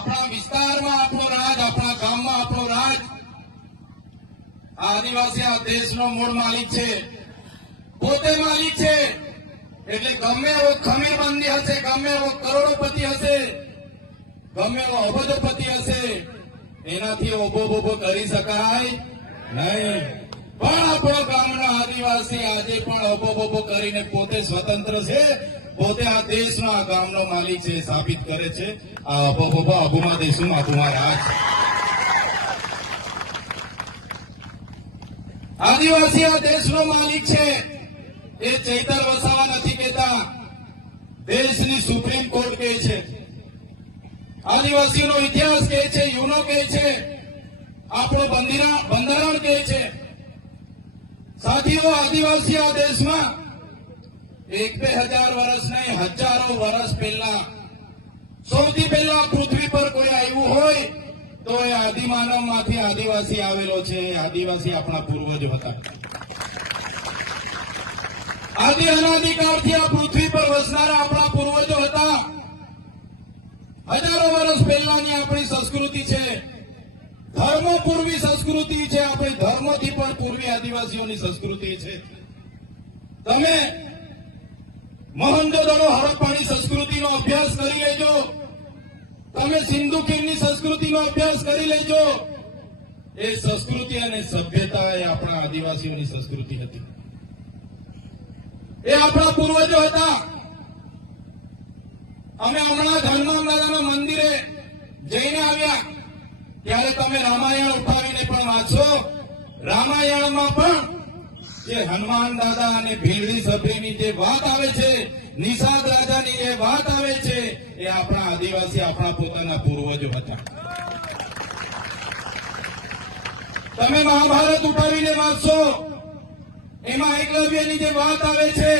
આપણા વિસ્તારમાં આપણો રાજ, આપણા ગામમાં આપણો રાજ. આદિવાસી આ દેશનો મૂળ માલિક છે. પોતે માલિક છે. એટલે ગમે એવો ખમીરબંધી હશે, ગમે એવો કરોડોપતિ હશે, ગમે એવો અબજોપતિ હશે, એનાથી ઓબો બોબો કરી શકાય નહીં. પણ આપણો ગામનો આદિવાસી આજે પણ ઓબો બોબો કરીને પોતે સ્વતંત્ર છે. પોતે આ દેશનો આ ગામનો માલિક છે, સાબિત કરે છે. આ અબો બોબો અબુમા દેશું અબુમા રાજ આદિવાસી આ દેશનો માલિક છે. એ ચૈતર વસાવા નથી કહેતા. દેશની સુપ્રીમ કોર્ટ કહે છે. આદિવાસીનો ઇતિહાસ કહે છે, યુનો કહે છે, આપણો બંધિરા- બંધારણ કહે છે. સાથીઓ, આદિવાસી આ દેશમાં એક બે હજાર વર્ષ નહીં, હજારો વર્ષ પહેલા. સૌથી પહેલા પૃથ્વી પર કોઈ આવ્યું હોય, તો એ આદિમાનવમાંથી આદિવાસી આવેલો છે. આદિવાસી આપણા પૂર્વજ હતા. આદિ અનાદિકાળથી આ પૃથ્વી પર વસનારા આપણા પૂર્વજો હતા. હજારો વર્ષ પહેલાની આપણી સંસ્કૃતિ છે. ધર્મ પૂર્વી સંસ્કૃતિ છે. આપણી ધર્મથી પણ પૂર્વી આદિવાસીઓની સંસ્કૃતિ છે. તમે મોહનજોદડો હરપ્પાની સંસ્કૃતિનો અભ્યાસ કરી લેજો. તમે સિંધુ ખીરની સંસ્કૃતિનો અભ્યાસ કરી લેજો. એ સંસ્કૃતિ અને સભ્યતા એ આપણા આદિવાસીઓની સંસ્કૃતિ હતી. એ આપણા પૂર્વજો હતા. અમે હમણાં જ દાદાના મંદિરે જઈને આવ્યા. ત્યારે તમે રામાયણ ઉઠાવીને પણ વાંચો. રામાયણમાં પણ જે હનુમાન દાદા અને ભીલડી સભ્યની જે વાત આવે છે, નિષાદ રાજાની જે વાત આવે છે, એ આપણા આદિવાસી આપણા પોતાના પૂર્વજો હતા. તમે મહાભારત ઉઠાવીને વાંચશો, એમાં એકલવ્યની જે વાત આવે છે,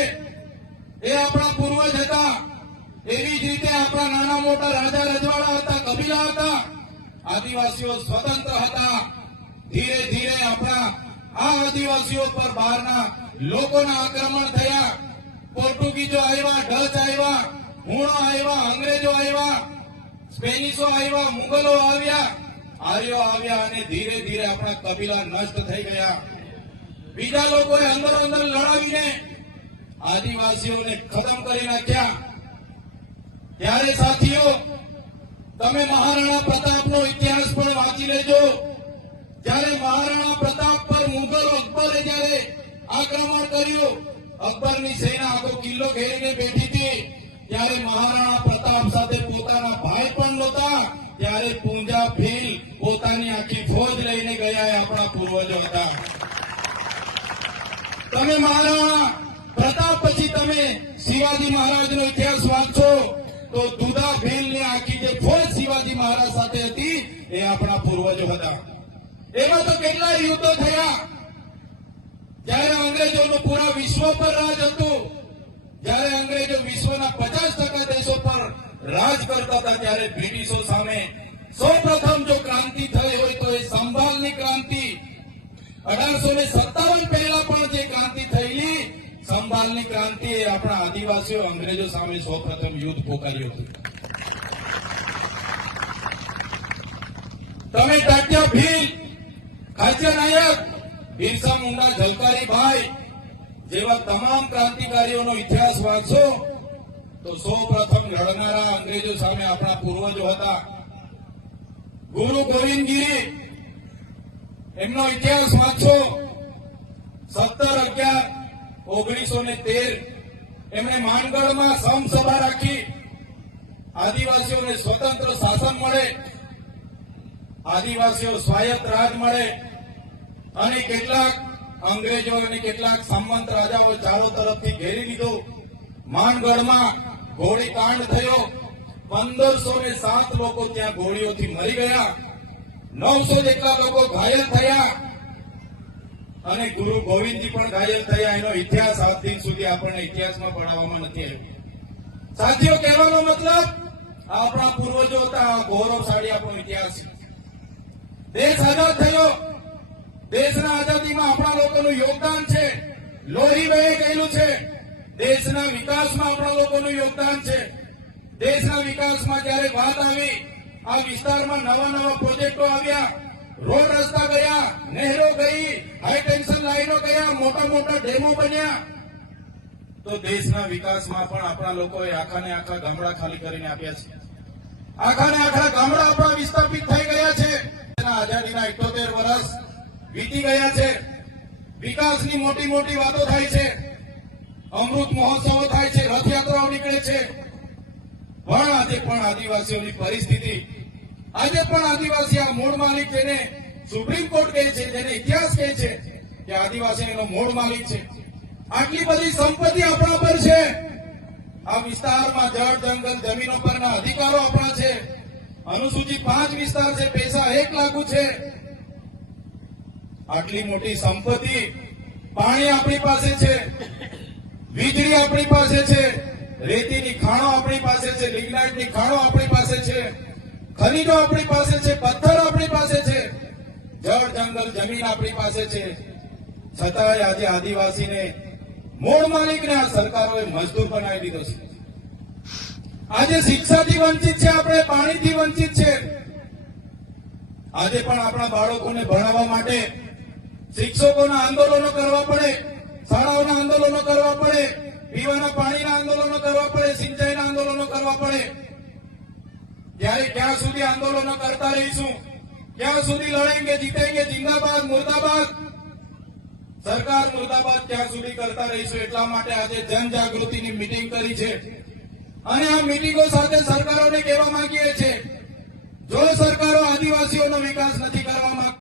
એ આપણા પૂર્વજ હતા. એવી જ રીતે આપણા નાના મોટા રાજા રજવાડા હતા, કબીલા હતા. આદિવાસીઓ સ્વતંત્ર હતા. ધીરે ધીરે આપણા આ આદિવાસીઓ પર બહારના લોકોના આક્રમણ થયા. પોર્ટુગીઝો આવ્યા, ડચ આવ્યા, હુણો આવ્યા, અંગ્રેજો આવ્યા, સ્પેનિશો આવ્યા, મુગલો આવ્યા. આર્યો આવ્યા અને ધીરે ધીરે આપણા કબીલા નષ્ટ થઈ ગયા. બીજા લોકોએ અંદર અંદર લડાવીને આદિવાસીઓને ખતમ કરી નાખ્યા. ત્યારે સાથીઓ, તમે મહારાણા પ્રતાપનો ઇતિહાસ પણ વાંચી લેજો. જ્યારે મહારાણા પ્રતાપ પર મુગલ અકબરે જ્યારે આક્રમણ કર્યું, અકબરની સેના આખો કિલ્લો ઘેરીને બેઠી હતી. ત્યારે મહારાણા પ્રતાપ સાથે પોતાના ભાઈ પણ નહોતા. ત્યારે પૂંજા ભીલ પોતાની આખી ફોજ લઈને ગયા આપણા પૂર્વજો હતા. તમે મહારાણા, પ્રતાપ પછી તમે શિવાજી મહારાજનો ઇતિહાસ વાંચો તો દુધા ભીલની આખી જે ફોજ શિવાજી મહારાજ સાથે હતી એ આપણા પૂર્વજો હતા. એમાં તો કેટલા યુદ્ધો થયા? જ્યારે અંગ્રેજોનું પૂરા વિશ્વ પર રાજ હતું, જ્યારે અંગ્રેજો વિશ્વના પચાસ ટકા દેશો પર રાજ કરતા હતા, ત્યારે બ્રિટિશો સામે સૌ પ્રથમ જો ક્રાંતિ થઈ હોય તો એ સંભાલની ક્રાંતિ. અઢારસો ને સત્તાવન પહેલા પણ જે ક્રાંતિ થયેલી, સંભાલની ક્રાંતિ એ આપણા આદિવાસીઓ અંગ્રેજો સામે સૌ પ્રથમ યુદ્ધ પોકાર્યું હતું. તમે તાત્યા ભીલ ખાચર નાયક બિરસા મુંડા જલકારીભાઈ જેવા તમામ ક્રાંતિકારીઓનો ઇતિહાસ વાંચશો, તો સૌ પ્રથમ લડનારા અંગ્રેજો સામે આપણા પૂર્વજો હતા. ગુરુ ગોવિંદગીરી, એમનો ઇતિહાસ વાંચો સત્તર અગિયાર, ઓગણીસો ને તેર, એમણે માનગઢમાં સમસભા રાખી. આદિવાસીઓને સ્વતંત્ર શાસન મળે. આદિવાસીઓ સ્વાયત્ત રાજ મળે. અને કેટલાક અંગ્રેજો અને કેટલાક સામંત રાજાઓ ચારો તરફથી ઘેરી લીધો. માનગઢમાં ગોળીકાંડ થયો. પંદરસો ને સાત લોકો ત્યાં ગોળીઓથી મરી ગયા. નવસો જેટલા લોકો ઘાયલ થયા. અને ગુરુ ગોવિંદજી પણ ઘાયલ થયા. એનો ઇતિહાસ આજ દિન સુધી આપણને ઇતિહાસમાં ભણાવવામાં નથી આવ્યો. સાથીઓ, કહેવાનો મતલબ આપણા પૂર્વજો હતા. ગૌરવશાળી આપણો ઇતિહાસ દેશ આઝાદ થયો. દેશના આઝાદીમાં આપણા લોકોનું યોગદાન છે. લોહી વહે છે, દેશના વિકાસમાં આપણા લોકોનું યોગદાન છે. દેશના વિકાસમાં જયારે વાત આવી, આ વિસ્તારમાં નવા નવા પ્રોજેક્ટો આવ્યા. રોડ રસ્તા ગયા, નહેરો ગઈ હાઈ લાઈનો ગયા, મોટા મોટા ડેમો બન્યા. તો દેશના વિકાસમાં પણ આપણા લોકોએ આખા ને આખા ગામડા ખાલી કરીને આપ્યા છે. આખા ને આખા ગામડા આપણા વિસ્થાપિત થઈ ગયા છે. આઝાદીના વીતી ગયા છે. વિકાસની મોટી મોટી વાતો થાય છે. અમૃત મહોત્સવો થાય છે. રથયાત્રાઓ નીકળે છે. પણ આજે પણ આદિવાસીઓની પરિસ્થિતિ, આજે પણ આદિવાસી આ મૂળ માલિક જેને સુપ્રીમ કોર્ટ કહે છે, જેને ઇતિહાસ કહે છે, કે આદિવાસી એનો મૂળ માલિક છે. આટલી બધી સંપત્તિ આપણા પર છે. આ વિસ્તારમાં જળ, જંગલ, જમીનો પરના અધિકારો આપણા છે. અનુસૂચિત પાંચ વિસ્તાર છે. પૈસા એક લાગુ છે. આટલી મોટી સંપત્તિ પાણી આપણી પાસે છે, વીજળી આપણી પાસે છે, રેતીની ખાણો આપણી પાસે છે, લિગ્નાઇટની ખાણો આપણી પાસે છે, ખનીજો આપણી પાસે છે, પથ્થર આપણી પાસે છે, જળ જંગલ જમીન આપણી પાસે છે. છતાંય આજે આદિવાસીને મૂળ માલિકને આ સરકારોએ મજદૂર બનાવી દીધો છે. આજે શિક્ષાથી વંચિત છે, આપણે પાણીથી વંચિત છે. આજે પણ આપણા બાળકોને ભણાવવા માટે શિક્ષકોના આંદોલનો કરવા પડે, શાળાઓના આંદોલનો કરવા પડે, પીવાના પાણીના આંદોલનો કરવા પડે, સિંચાઈના આંદોલનો કરવા પડે. ત્યારે ક્યાં સુધી આંદોલનો કરતા રહીશું? ક્યાં સુધી લડેંગે, જીતેંગે, જિંદાબાદ, મુર્દાબાદ? સરકાર મુર્દાબાદ ક્યાં સુધી કરતા રહીશું? એટલા માટે આજે જનજાગૃતિની મિટિંગ કરી છે. અને આ મિટિંગો સાથે સરકારોને કહેવા માંગીએ છીએ, જો સરકારો આદિવાસીઓનો વિકાસ નથી કરવા